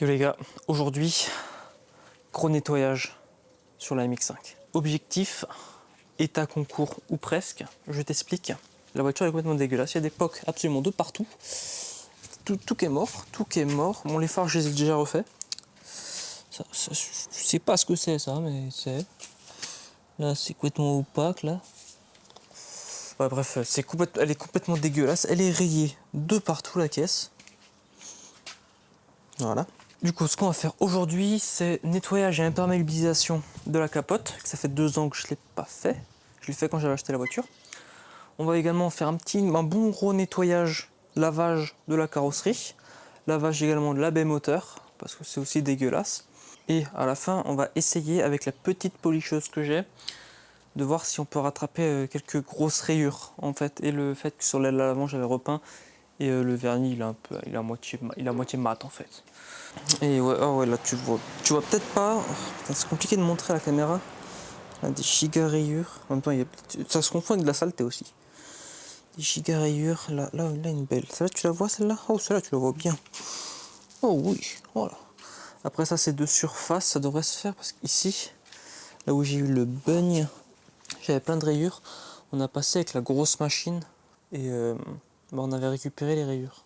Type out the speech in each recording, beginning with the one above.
Yo les gars, aujourd'hui, gros nettoyage sur la MX5. Objectif, état concours ou presque, je t'explique. La voiture est complètement dégueulasse, il y a des pocs absolument de partout. Tout qui est mort, tout qui est mort. Bon, les phares, je les ai déjà refaits. Ça, je sais pas ce que c'est ça, mais c'est... Là, c'est complètement opaque, là. Ouais, bref, elle est complètement dégueulasse. Elle est rayée de partout, la caisse. Voilà. Du coup, ce qu'on va faire aujourd'hui, c'est nettoyage et imperméabilisation de la capote. Ça fait 2 ans que je ne l'ai pas fait. Je l'ai fait quand j'avais acheté la voiture. On va également faire un bon gros nettoyage, lavage de la carrosserie. Lavage également de la baie moteur, parce que c'est aussi dégueulasse. Et à la fin, on va essayer avec la petite policheuse que j'ai, de voir si on peut rattraper quelques grosses rayures, en fait. Et le fait que sur l'aile avant, j'avais repeint. Et le vernis, il est à moitié mat, en fait. Et ouais, oh ouais, là tu vois peut-être pas. C'est compliqué de montrer à la caméra. Là, des giga rayures. En même temps, ça se confond avec de la saleté aussi. Des giga rayures. Là, une belle. Celle-là, tu la vois celle-là? Oh, celle-là, tu la vois bien. Oh oui, voilà. Après ça, c'est de surface, ça devrait se faire parce qu'ici, là où j'ai eu le bung, j'avais plein de rayures. On a passé avec la grosse machine et on avait récupéré les rayures.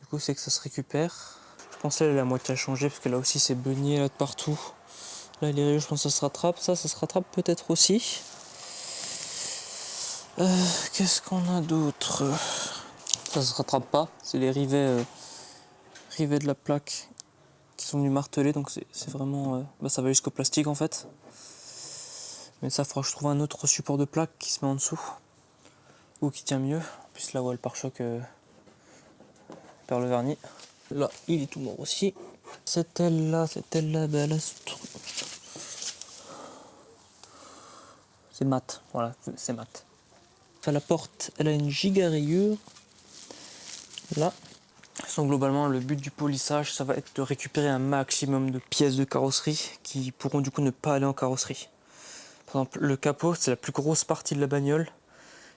Du coup, c'est que ça se récupère. Je pense qu'elle est la moitié à changer parce que là aussi c'est beugné là de partout. Là les rayures je pense que ça se rattrape. Ça se rattrape peut-être aussi. Qu'est-ce qu'on a d'autre? Ça se rattrape pas. C'est les rivets de la plaque qui sont venus marteler. Donc c'est vraiment... ça va jusqu'au plastique en fait. Mais ça faudra que je trouve un autre support de plaque qui se met en dessous. Ou qui tient mieux. En plus là où le pare-choc perd le vernis. Là il est tout mort aussi. Cette aile là, ben, elle a ce truc. C'est mat, voilà, c'est mat. Enfin, la porte, elle a une giga rayure. Là. Donc, globalement, le but du polissage, ça va être de récupérer un maximum de pièces de carrosserie qui pourront du coup ne pas aller en carrosserie. Par exemple, le capot, c'est la plus grosse partie de la bagnole.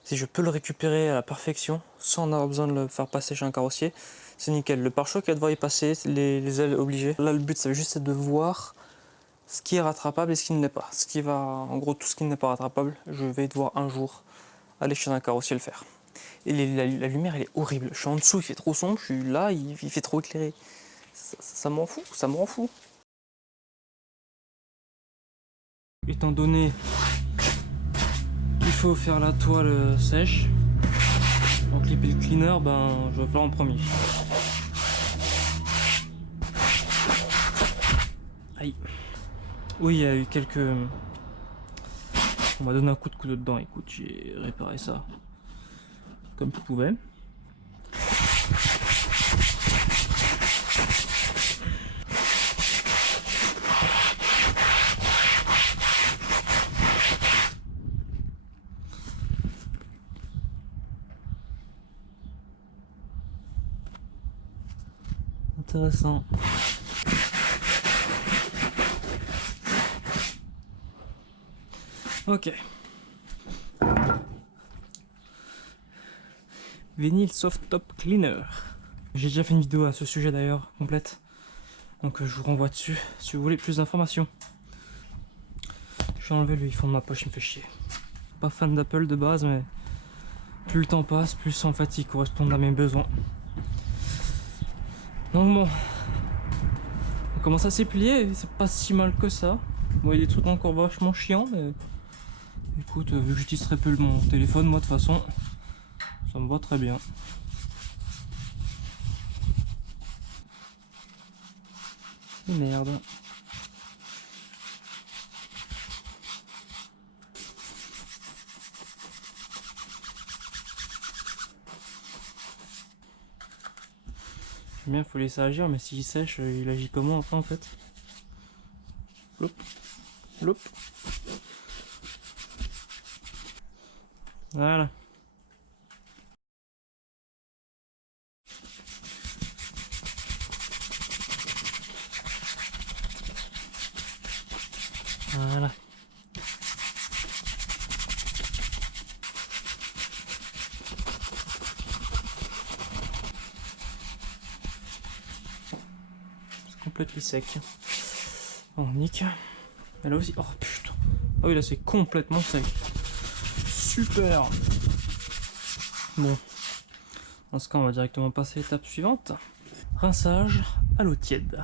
Si je peux le récupérer à la perfection, sans avoir besoin de le faire passer chez un carrossier, c'est nickel. Le pare-choc, il va devoir y passer, les ailes obligées. Là, le but, ça va juste être de voir ce qui est rattrapable et ce qui ne l'est pas. En gros, tout ce qui n'est pas rattrapable, je vais devoir un jour aller chez un carrossier le faire. Et la lumière, elle est horrible. Je suis en dessous, il fait trop sombre. Je suis là, il fait trop éclairé. Ça m'en fout, ça me rend fou. Étant donné qu'il faut faire la toile sèche, en clipper le cleaner, je vais le faire en premier. Aïe. Oui, il y a eu quelques... On m'a donné un coup de couteau dedans. Écoute, j'ai réparé ça comme je pouvais. Intéressant. Ok. Vinyl Soft Top Cleaner. J'ai déjà fait une vidéo à ce sujet d'ailleurs, complète. Donc je vous renvoie dessus si vous voulez plus d'informations. Je vais enlever le fond de ma poche, il me fait chier. Pas fan d'Apple de base, mais plus le temps passe, plus en fait il correspond à mes besoins. Donc bon, on commence à s'y plier, c'est pas si mal que ça. Bon, il y a des trucs encore vachement chiants, mais écoute, vu que j'utilise très peu mon téléphone, moi de toute façon, ça me va très bien. Et merde. Bien, faut laisser agir, mais s'il sèche, il agit comment après en fait? Loup, loup. Voilà. Voilà. complètement sec. Oh, nique. Et là aussi, oh putain. Ah oui, là c'est complètement sec. Super. Bon, dans ce cas, on va directement passer à l'étape suivante. Rinçage à l'eau tiède.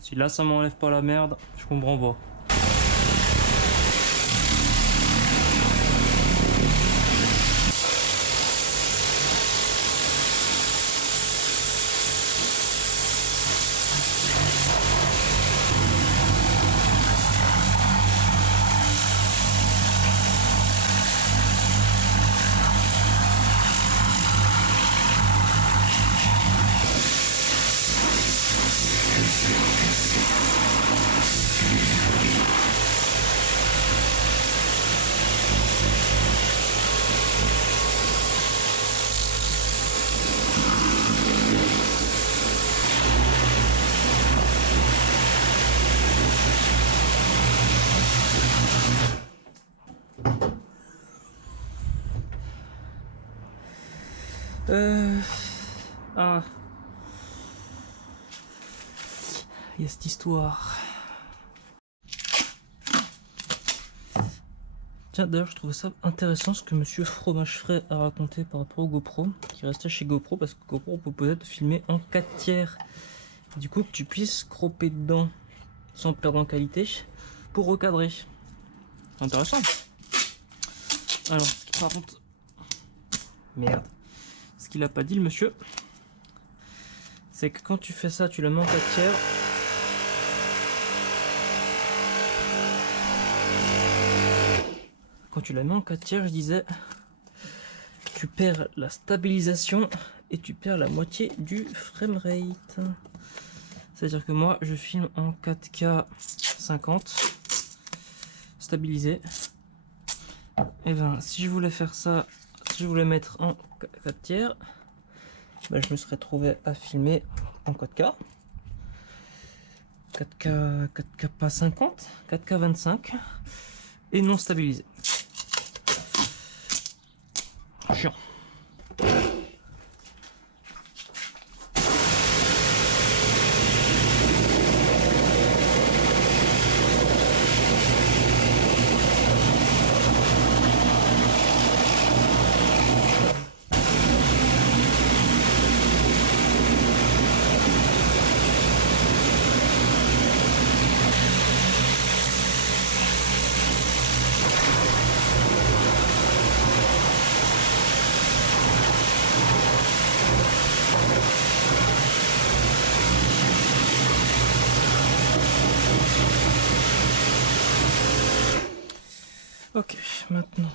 Si là ça m'enlève pas la merde, je comprends pas. Ah. Il y a cette histoire. Tiens, d'ailleurs, je trouve ça intéressant ce que monsieur Fromage Frais a raconté par rapport au GoPro, qui restait chez GoPro, parce que GoPro proposait de filmer en 4 tiers. Du coup, que tu puisses cropper dedans sans perdre en qualité pour recadrer. Intéressant. Alors, par contre, merde. Ce qu'il a pas dit, le monsieur, c'est que quand tu fais ça, tu le mets en 4 tiers. Quand tu la mets en 4 tiers, je disais, tu perds la stabilisation et tu perds la moitié du framerate. C'est-à-dire que moi, je filme en 4K 50, stabilisé. Et ben, si je voulais faire ça, si je voulais mettre en 4 tiers, ben, je me serais trouvé à filmer en 4K. 4K pas 50, 4K 25 et non stabilisé. Chiant. Ok, maintenant.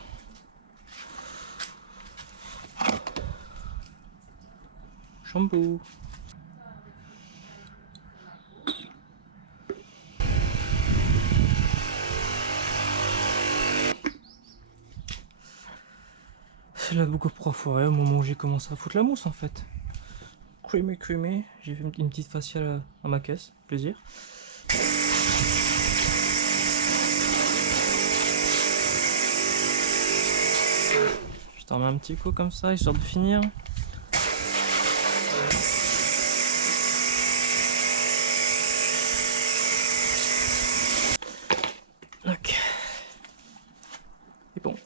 Shampoo. La GoPro a foiré au moment où j'ai commencé à foutre la mousse en fait. Creamy. J'ai fait une petite faciale à ma caisse, plaisir. Je t'en mets un petit coup comme ça, histoire de finir. Ok. Éponge.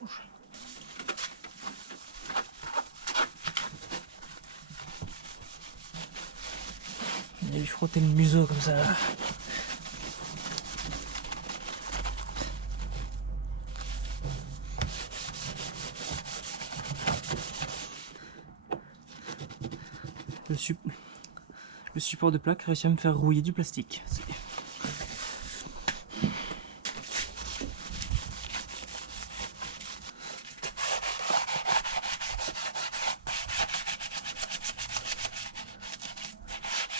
Et lui frotter le museau comme ça. Le support de plaque réussit à me faire rouiller du plastique.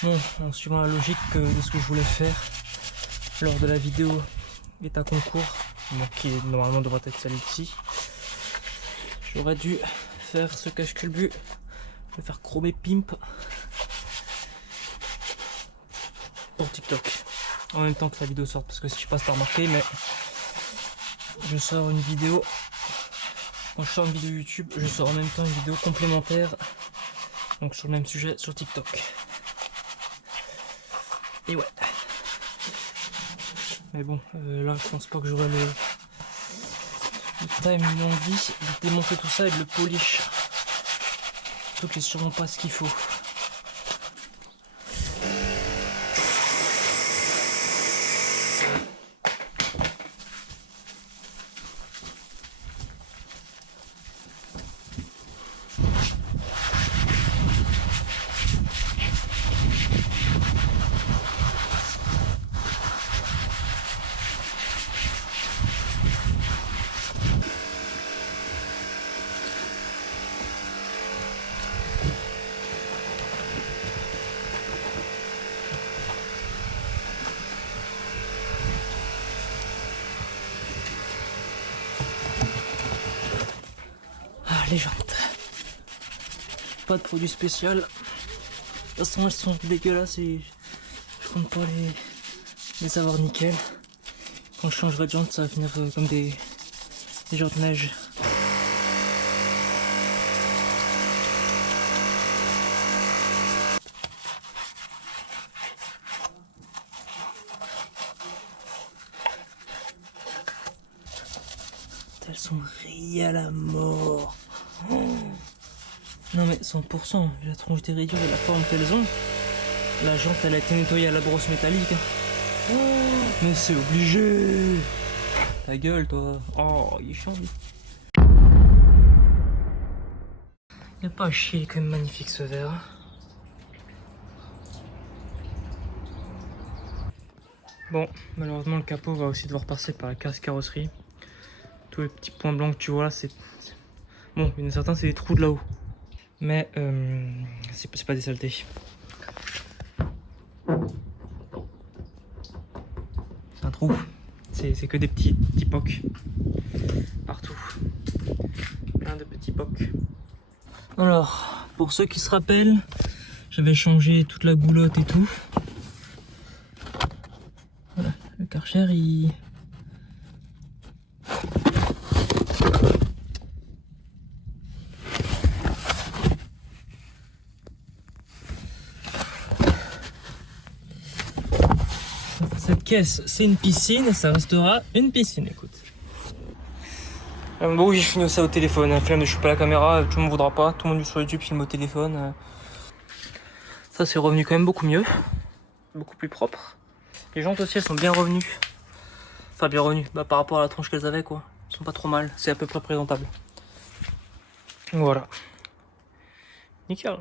Bon, en suivant la logique de ce que je voulais faire lors de la vidéo état concours, qui normalement devrait être celle-ci, j'aurais dû faire ce cache-culbu, le faire chromer pimp pour TikTok. en même temps que la vidéo sorte, parce que je sais pas si t'as remarqué, mais je sors une vidéo. Quand je sors une vidéo YouTube, je sors en même temps une vidéo complémentaire, donc sur le même sujet sur TikTok. Et ouais. Mais bon, là je pense pas que j'aurai le time l'envie de démonter tout ça et de le polish. Surtout que c'est sûrement pas ce qu'il faut. Ah, les jantes. Pas de produit spécial. De toute façon, elles sont dégueulasses et je compte pas les avoir nickel. Quand je changerai de jantes, ça va finir comme des jantes neige. Elles sont rayées à la mort. Oh. Non mais 100%, la tronche des rayures et la forme qu'elles ont. La jante elle a été nettoyée à la brosse métallique. Oh, mais c'est obligé. Ta gueule toi. Oh, il est chiant lui. Y'a pas à chier, il est quand même magnifique ce verre. Bon, malheureusement le capot va aussi devoir passer par la casse carrosserie. Tous les petits points blancs que tu vois là, c'est... Bon, il y en a certains, c'est des trous de là-haut. Mais c'est pas des saletés. C'est un trou. C'est que des petits pocs. Partout. Plein de petits pocs. Alors, pour ceux qui se rappellent, j'avais changé toute la goulotte et tout. Voilà, le Karcher, il... Cette caisse, c'est une piscine et ça restera une piscine, écoute. Bon, j'ai fini ça au téléphone, hein. Flemme de choper la caméra, tout le monde voudra pas, tout le monde sur YouTube filme au téléphone. Ça c'est revenu quand même beaucoup mieux, beaucoup plus propre. Les jantes aussi elles sont bien revenues. Enfin bien revenues, bah, par rapport à la tronche qu'elles avaient quoi. Elles sont pas trop mal, c'est à peu près présentable. Voilà. Nickel.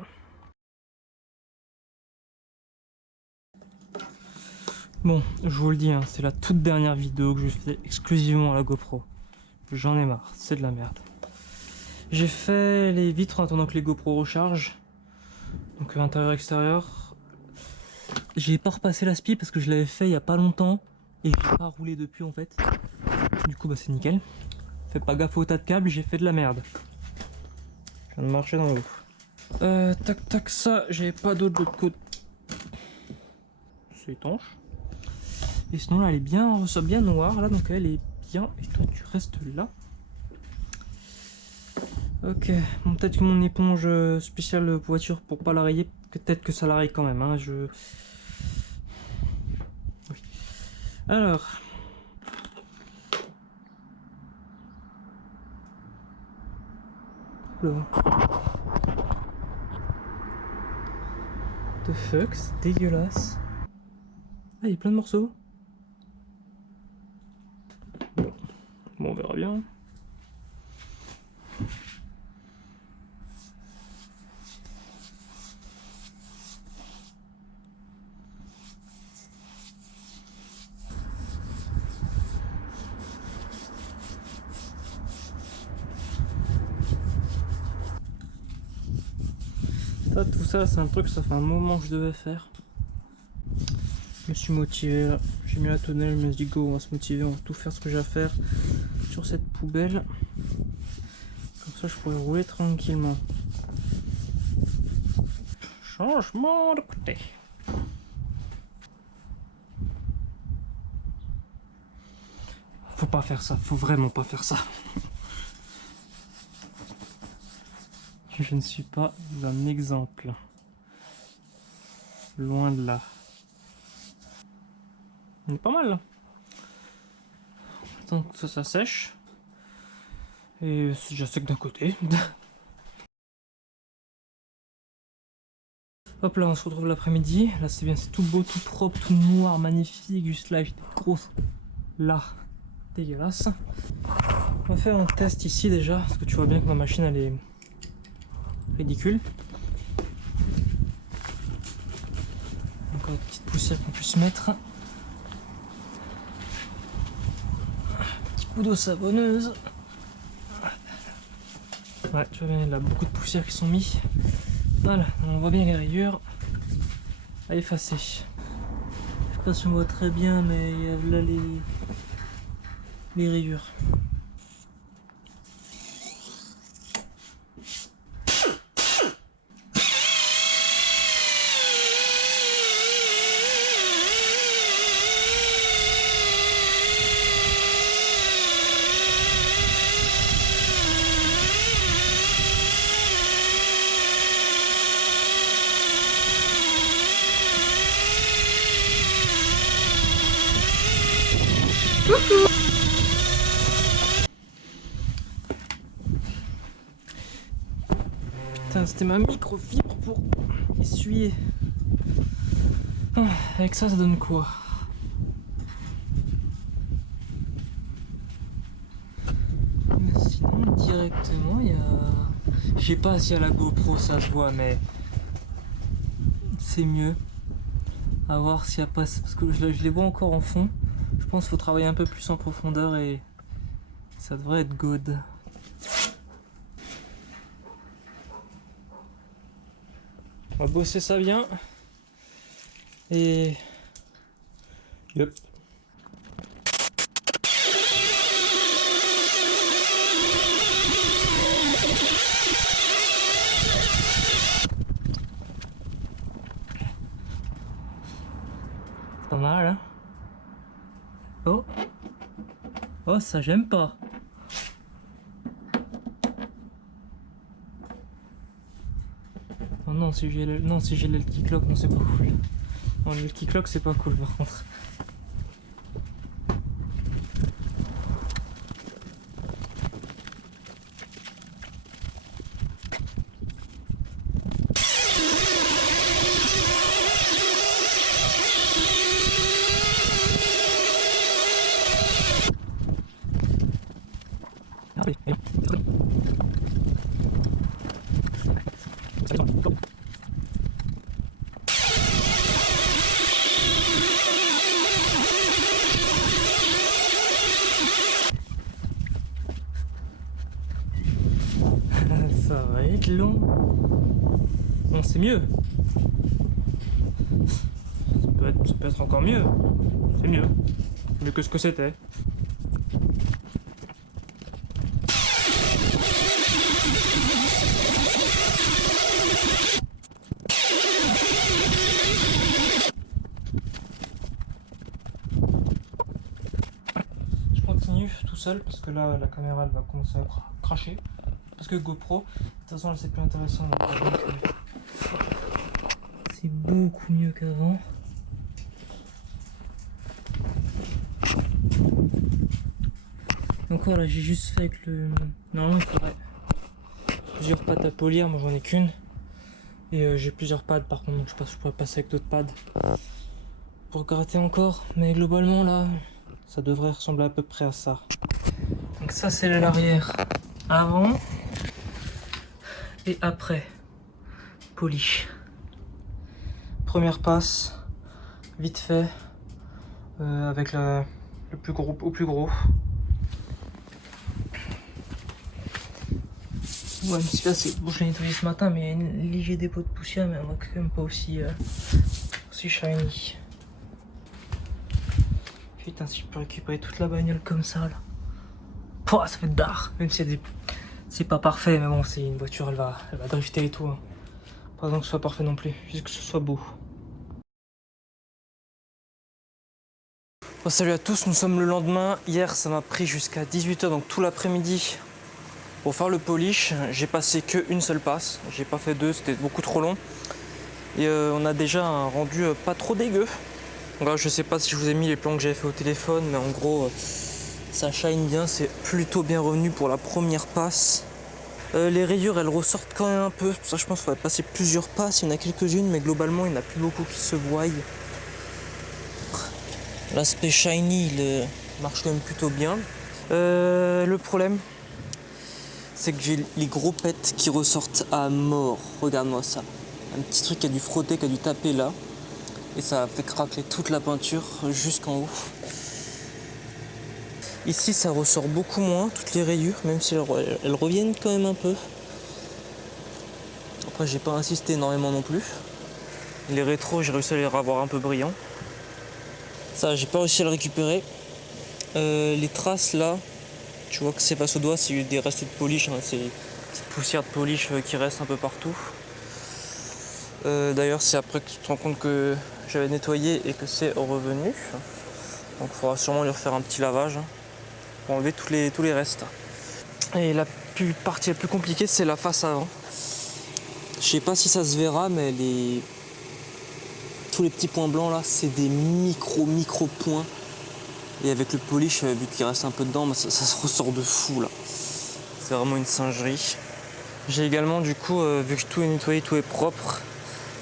Bon, je vous le dis, hein, c'est la toute dernière vidéo que je fais exclusivement à la GoPro. J'en ai marre, c'est de la merde. J'ai fait les vitres en attendant que les GoPro rechargent. Donc intérieur-extérieur. J'ai pas repassé la spie parce que je l'avais fait il y a pas longtemps. Et j'ai pas roulé depuis en fait. Du coup bah c'est nickel. Fais pas gaffe au tas de câbles, j'ai fait de la merde. Je viens de marcher dans l'eau. Tac tac ça, j'avais pas d'eau de l'autre côté. C'est étanche. Et sinon là elle est bien, bien noire là, donc elle est bien. Et toi tu restes là. Ok, bon, peut-être que mon éponge spéciale voiture pour pas la rayer, peut-être que ça la raye quand même, hein, Oui. Alors... Oula. The fuck, c'est dégueulasse. Ah, il y a plein de morceaux. Bon, on verra bien. Ça, tout ça, c'est un truc, ça fait un moment que je devais faire. Je me suis motivé là. J'ai mis la tonnelle, je me suis dit go, on va se motiver, on va tout faire ce que j'ai à faire sur cette poubelle. Comme ça, je pourrais rouler tranquillement. Changement de côté. Faut pas faire ça, faut vraiment pas faire ça. Je ne suis pas un exemple. Loin de là. On est pas mal là. Attends que ça sèche. Et c'est déjà sec d'un côté. Hop là, on se retrouve l'après-midi. Là c'est bien, c'est tout beau, tout propre, tout noir, magnifique. Juste là, j'ai des grosses... Là, dégueulasse. On va faire un test ici déjà, parce que tu vois bien que ma machine elle est ridicule. Encore une petite poussière qu'on puisse mettre. Petit coup d'eau savonneuse. Ouais, tu vois bien, il y a beaucoup de poussière qui sont mis. Voilà, on voit bien les rayures à effacer. Je sais pas si on voit très bien, mais il y a là les rayures. Putain, c'était ma microfibre pour essuyer. Ah, avec ça, ça donne quoi? Mais sinon, directement, il y a... Je sais pas si à la GoPro ça se voit, mais c'est mieux. À voir si après, parce que je les vois encore en fond. Je pense qu'il faut travailler un peu plus en profondeur et ça devrait être good. On va bosser ça bien. Et... Yep. Pas mal, hein? Oh! Oh, ça j'aime pas! Oh non, si j'ai le... Non, si j'ai le kick-lock, non, c'est pas cool. Non, le kick-lock, c'est pas cool par contre. Ça va être long. Non, c'est mieux. Ça peut être encore mieux. C'est mieux. Mieux que ce que c'était. Je continue tout seul parce que là la caméra elle va commencer à cracher. Parce que GoPro, de toute façon là c'est plus intéressant. C'est beaucoup mieux qu'avant. Encore là j'ai juste fait avec le... Normalement il faudrait plusieurs pads à polir, moi j'en ai qu'une. Et j'ai plusieurs pads par contre, donc je pense que je pourrais passer avec d'autres pads pour gratter encore. Mais globalement là, ça devrait ressembler à peu près à ça. Donc ça c'est l'arrière avant et après polish. Première passe, vite fait, avec le plus gros au plus gros. Ouais, même si là c'est bon, je l'ai nettoyé ce matin, mais il y a un léger dépôt de poussière, mais on va quand même pas aussi shiny. Putain, si je peux récupérer toute la bagnole comme ça là. Pouah, ça fait d'art. Même si c'est pas parfait, mais bon, c'est une voiture, elle va drifter et tout. Hein. Pas besoin que ce soit parfait non plus, juste que ce soit beau. Bon, salut à tous, nous sommes le lendemain. Hier ça m'a pris jusqu'à 18 h, donc tout l'après-midi pour faire le polish. J'ai passé qu'une seule passe, j'ai pas fait deux, c'était beaucoup trop long. Et on a déjà un rendu pas trop dégueu. Donc là, je sais pas si je vous ai mis les plans que j'avais fait au téléphone, mais en gros ça shine bien, c'est plutôt bien revenu pour la première passe. Les rayures elles ressortent quand même un peu, pour ça je pense qu'il faudrait passer plusieurs passes, il y en a quelques-unes mais globalement il n'y en a plus beaucoup qui se voient. L'aspect shiny il marche quand même plutôt bien. Le problème c'est que j'ai les gros pets qui ressortent à mort, regarde-moi ça. Un petit truc qui a dû frotter, qui a dû taper là et ça a fait craquer toute la peinture jusqu'en haut. Ici ça ressort beaucoup moins, toutes les rayures, même si elles reviennent quand même un peu. Après j'ai pas insisté énormément non plus. Les rétros j'ai réussi à les avoir un peu brillants. Ça j'ai pas réussi à le récupérer. Les traces là, tu vois que c'est pas au doigt, c'est des restes de polish, hein, c'est cette poussière de polish qui reste un peu partout. D'ailleurs c'est après que tu te rends compte que j'avais nettoyé et que c'est revenu. Donc il faudra sûrement lui refaire un petit lavage pour enlever tous les restes. Et la partie la plus compliquée c'est la face avant. Je sais pas si ça se verra mais tous les petits points blancs là c'est des micro points. Et avec le polish, vu qu'il reste un peu dedans, ça se ressort de fou là. C'est vraiment une singerie. J'ai également du coup, vu que tout est nettoyé, tout est propre,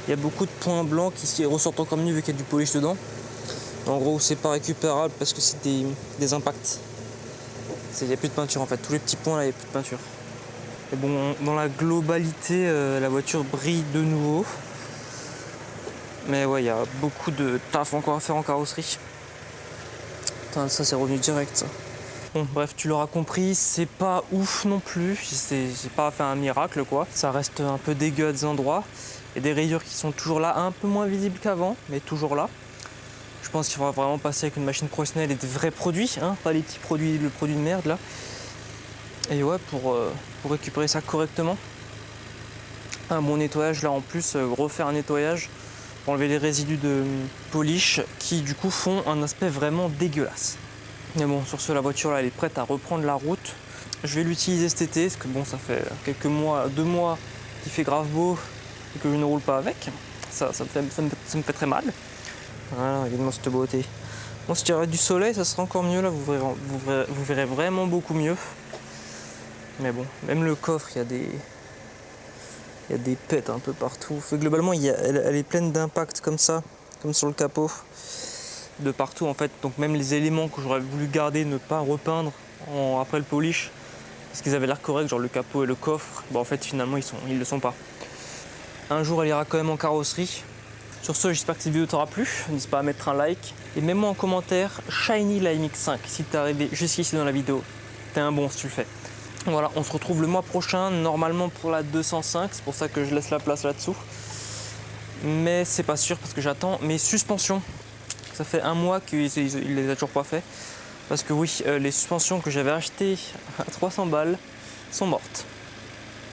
il y a beaucoup de points blancs qui ressortent encore mieux vu qu'il y a du polish dedans. En gros c'est pas récupérable parce que c'est des impacts. Il n'y a plus de peinture en fait, tous les petits points là il n'y a plus de peinture. Et bon, dans la globalité, la voiture brille de nouveau. Mais ouais, il y a beaucoup de taf encore à faire en carrosserie. Putain, ça c'est revenu direct ça. Bon bref, tu l'auras compris, c'est pas ouf non plus, j'ai pas fait un miracle quoi. Ça reste un peu dégueu à des endroits. Il y a des rayures qui sont toujours là, un peu moins visibles qu'avant, mais toujours là. Je pense qu'il faudra vraiment passer avec une machine professionnelle et des vrais produits, hein, pas les petits produits, le produit de merde là. Et ouais, pour récupérer ça correctement. Un bon nettoyage là en plus, refaire un nettoyage pour enlever les résidus de polish qui du coup font un aspect vraiment dégueulasse. Mais bon, sur ce, la voiture là elle est prête à reprendre la route. Je vais l'utiliser cet été parce que bon, ça fait quelques mois, 2 mois qu'il fait grave beau et que je ne roule pas avec. Ça me fait très mal. Voilà, regarde-moi cette beauté. Bon, si tu aurait du soleil, ça serait encore mieux là, vous verrez vraiment beaucoup mieux. Mais bon, même le coffre, il y a des pets un peu partout. Globalement, elle est pleine d'impact comme ça, comme sur le capot, de partout en fait. Donc même les éléments que j'aurais voulu garder, ne pas repeindre après le polish, parce qu'ils avaient l'air corrects, genre le capot et le coffre, en fait finalement ils le sont pas. Un jour elle ira quand même en carrosserie. Sur ce, j'espère que cette vidéo t'aura plu. N'hésite pas à mettre un like et mets-moi en commentaire Shiny la MX5 si t'es arrivé jusqu'ici dans la vidéo. T'es un bon si tu le fais. Voilà, on se retrouve le mois prochain, normalement pour la 205, c'est pour ça que je laisse la place là-dessous. Mais c'est pas sûr parce que j'attends mes suspensions. Ça fait un mois qu'il les a toujours pas fait. Parce que oui, les suspensions que j'avais achetées à 300 balles sont mortes.